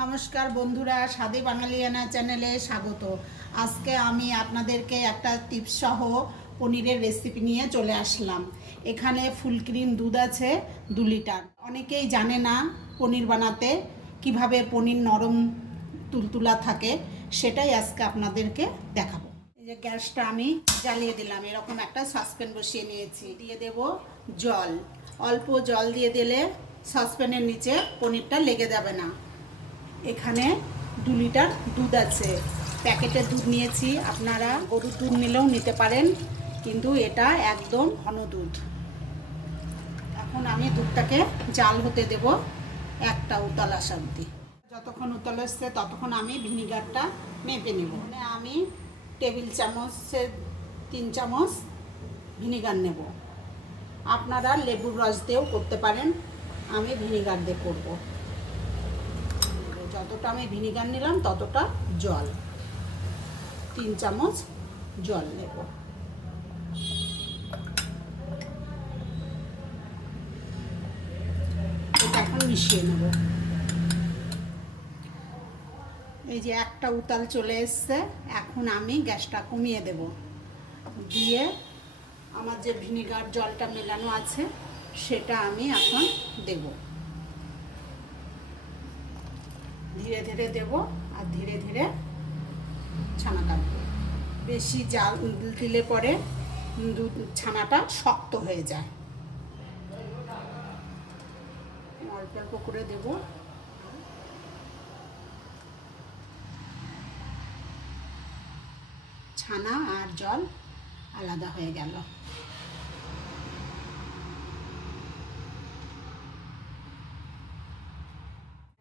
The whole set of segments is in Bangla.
নমস্কার বন্ধুরা, স্বাদে বাঙালিয়ানা চ্যানেলে স্বাগত। আজকে আমি আপনাদেরকে একটা টিপস সহ পনিরের রেসিপি নিয়ে চলে আসলাম। এখানে ফুল ক্রিম দুধ আছে 2 লিটার। অনেকেই জানে না পনির বানাতে কিভাবে পনির নরম তুলতুলা থাকে, সেটাই আজকে আপনাদেরকে দেখাবো। এই যে গ্যাসটা আমি জ্বালিয়ে দিলাম, এরকম একটা সসপ্যান বসিয়ে নিয়েছি। দিয়ে দেব জল, অল্প জল দিয়ে দিলে সসপ্যানের নিচে পনিরটা লেগে যাবে না। এখানে 2 লিটার দুধ আছে, প্যাকেটের দুধ নিয়েছি। আপনারা গরুর দুধ নিলেও নিতে পারেন, কিন্তু এটা একদম ঘন দুধ। এখন আমি দুধটাকে জাল হতে দেব একটা উতল আসা অবধি। যতক্ষণ উতল আসছে ততক্ষণ আমি ভিনিগারটা মেপে নেব। আমি টেবিল চামচের 3 চামচ ভিনিগার নেব। আপনারা লেবুর রস দিয়েও করতে পারেন, আমি ভিনিগার দিয়ে করবো। যতটা আমি ভিনিগার নিলাম ততটা জল, 3 চামচ জল নেব। এটা এখন মিশিয়ে নেব। এই যে একটা উতাল চলে এসছে, এখন আমি গ্যাসটা কমিয়ে দেব। দিয়ে আমার যে ভিনিগার জলটা মেলানো আছে সেটা আমি এখন দেব। ধীরে ধীরে দেব আর ধীরে ধীরে ছানা কাটবো। বেশি জাল দিলে পরে ছানাটা শক্ত হয়ে যায়। অল্প অল্প করে দেব। ছানা আর জল আলাদা হয়ে গেল।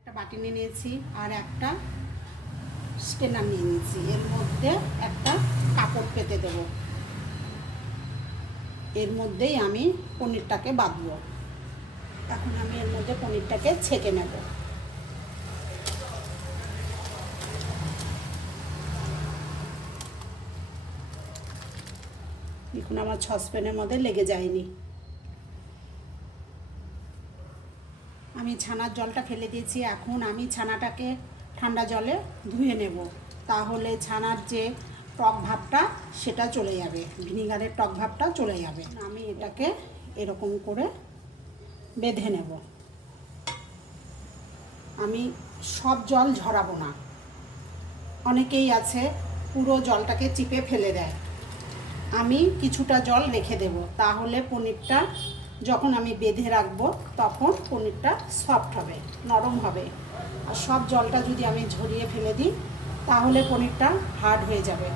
একটা বাটি নিয়ে নিয়েছি আর একটা স্টেনার নিয়ে নিয়েছি। এর মধ্যে একটা কাপড় পেতে দেব। এর মধ্যেই আমি পনিরটাকে বাঁধবো। এখন আমি এর মধ্যে পনিরটাকে ছেঁকে নেব। দেখুন আমার সসপ্যানের মধ্যে লেগে যায়নি। আমি ছানার জলটা ফেলে দিয়েছি। এখন আমি ছানাটাকে ঠান্ডা জলে ধুয়ে নেব, তাহলে ছানার যে টক ভাবটা সেটা চলে যাবে, ভিনিগারের টক ভাবটা চলে যাবে। আমি এটাকে এরকম করে বেঁধে নেব। আমি সব জল ঝরাবো না। অনেকেই আছে পুরো জলটাকে চিপে ফেলে দেয়। আমি কিছুটা জল রেখে দেব, তাহলে পনিরটা যখন আমি বেঁধে রাখবো তখন পনিরটা সফট হবে, নরম হবে। আর সব জলটা যদি আমি ঝরিয়ে ফেলে দিই তাহলে পনিরটা হার্ড হয়ে যাবে।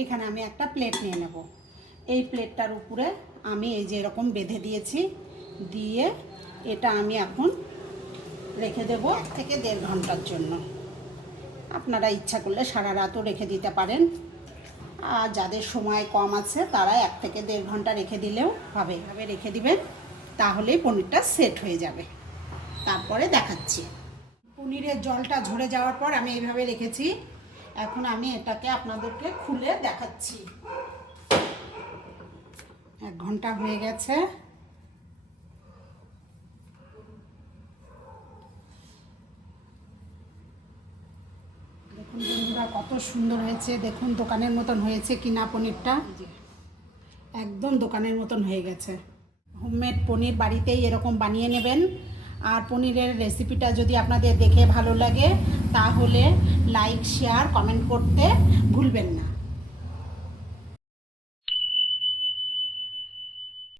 এখানে আমি একটা প্লেট নিয়ে নেব। এই প্লেটটার উপরে আমি এই যে এরকম বেঁধে দিয়েছি, দিয়ে এটা আমি এখন রেখে দেব 1 থেকে 1.5 ঘন্টার জন্য। আপনারা ইচ্ছা করলে সারা রাতও রেখে দিতে পারেন, আর যাদের সময় কম আছে তারা 1 থেকে 1.5 ঘন্টা রেখে দিলেও হবে। এভাবে রেখে দিবেন, তাহলেই পনিরটা সেট হয়ে যাবে। তারপরে দেখাচ্ছি। পনিরের জলটা ঝরে যাওয়ার পর আমি এইভাবে রেখেছি। এখন আমি এটাকে আপনাদেরকে খুলে দেখাচ্ছি। 1 ঘন্টা হয়ে গেছে। দেখুন বন্ধুরা, কত সুন্দর হয়েছে। দেখুন দোকানের মতন হয়েছে কিনা পনিরটা, একদম দোকানের মতন হয়ে গেছে। হোমমেড পনির বাড়িতেই এরকম বানিয়ে নেবেন। আর পনিরের রেসিপিটা যদি আপনাদের দেখে ভালো লাগে তাহলে লাইক, শেয়ার, কমেন্ট করতে ভুলবেন না।